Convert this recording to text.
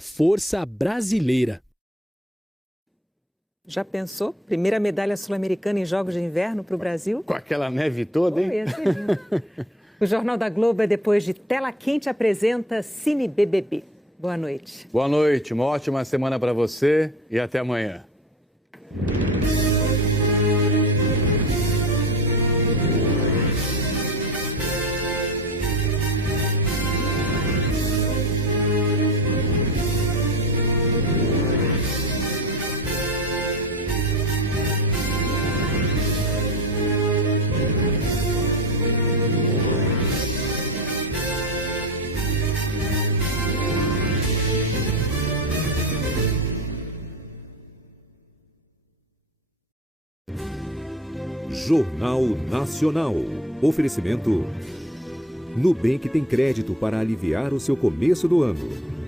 a força brasileira. Já pensou? Primeira medalha sul-americana em Jogos de Inverno para o Brasil? Com aquela neve toda, hein? Ia ser lindo. O Jornal da Globo, depois de Tela Quente, apresenta Cine BBB. Boa noite. Boa noite, uma ótima semana para você e até amanhã. Jornal Nacional. Oferecimento. Nubank tem crédito para aliviar o seu começo do ano.